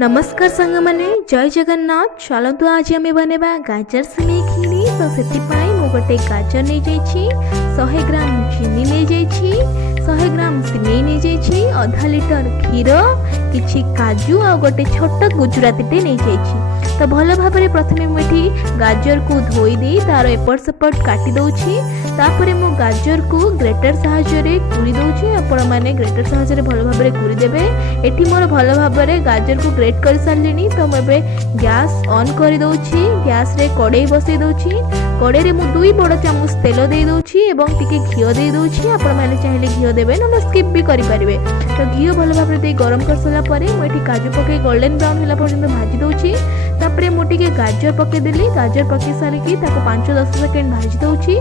नमस्कार संग माने जय जगन्नाथ। चलतु आज आम बनेबा गाजर सिमेई खीरी। तो से मु गोटे गाजर नहीं जाइछि, 100 ग्राम चीनी नहीं जाइछि, 100 ग्राम सिमेई नहीं जाइछि, आधा लीटर क्षीर, किछि काजू आ गोटे छोट गुजराती नहीं जाइछि। तो भल भाव प्रथमे मुझे गाजर को धोई दे तार एपट सेपट काटी दउछि। तापरे मु गाजर को ग्रेटर साहाय्य कुरी दउछि। आपण माने ग्रेटर साहाय्य भल भाव कुरी देबे। एठी मोर भल भाव गाजर को ग्रेट कर सारलिनी। तो मु एबे गैस ऑन कर दउछि। गैस रे कड़ाई बसई दउछि। कड़ाई रे मु 2 बड़ चामच तेल दे दउछि एवं टिके घियो दे दउछि। आपण माने चाहिले घियो देबे न स्किप भी करि परिबे। तो घियो भल भाव दे गरम कर सला परे मु एठी काजू पके गोल्डन ब्राउन होला पर्यंत भाजी दउछि। तापरे मुझे गाजर पके देली। गाजर पके सारिकी 5-10 सेकेंड भाजी दउछि।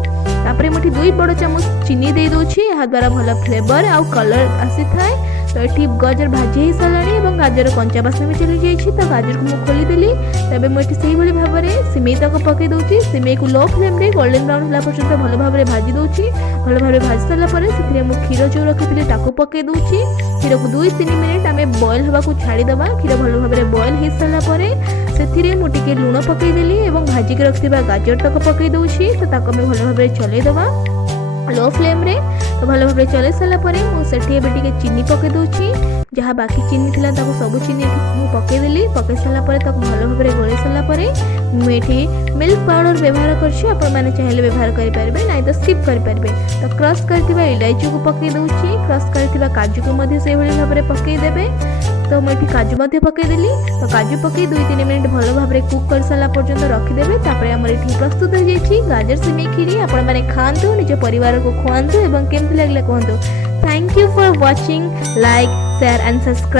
तापरे मुझे 2 बड़ चामच चीनी दे दउछि। या द्वारा भल फ्लेवर आउ कलर आसी थाए। तो ये गाजर भाजी हो सारे और गाजर कंचा बास्ना भी चली जाइए। तो गाजर को मुझे खोली देली। तबे मुझे से भाव में सिमेई तक पकई दूसरी। सिमेई को लो फ्लेम रे गोल्डन ब्राउन होला पर्यंत भल भाव में भाजी दूसरी। भल भाव भाजी सारा क्षीर जो रखी ताको पकई दूसरी। क्षीर को 2-3 मिनिट आम बॉयल हवा को छाड़ीदबा। क्षीर भल भाव में बॉयल हो सारा से मुझे लुण पकईदेली और भाजिक रखा गाजर तक पकई दूसरी। तो ताको भल भाव में चलईदबा लो फ्लेम रे। तो भल भाव चल सारापर मुझे चीनी पकई दूसरी। जहाँ बाकी चीनी थी सब चीनी पकईदेली। पकई सारापर भल भाव में गोल सारापर मुझे मिल्क पाउडर व्यवहार कर चाहिए व्यवहार करेंगे ना तो स्किप करेंगे। तो क्रश कर इलायची को पकई दूसरी। क्रश कर काजू को से भाव में पकईदेवे। तो मुझे काजू पकईदेली। तो काजू पकई 2-3 मिनिट भल भाव में कुक कर सारा पर्यंत रखिदेवे। आमर ये प्रस्तुत हो जाए गाजर सिमेई खीरी। आपण मैंने खातु निज परिवार को खुआतु एवं केमती लगे कहतु। Thank you for watching. Like share and subscribe.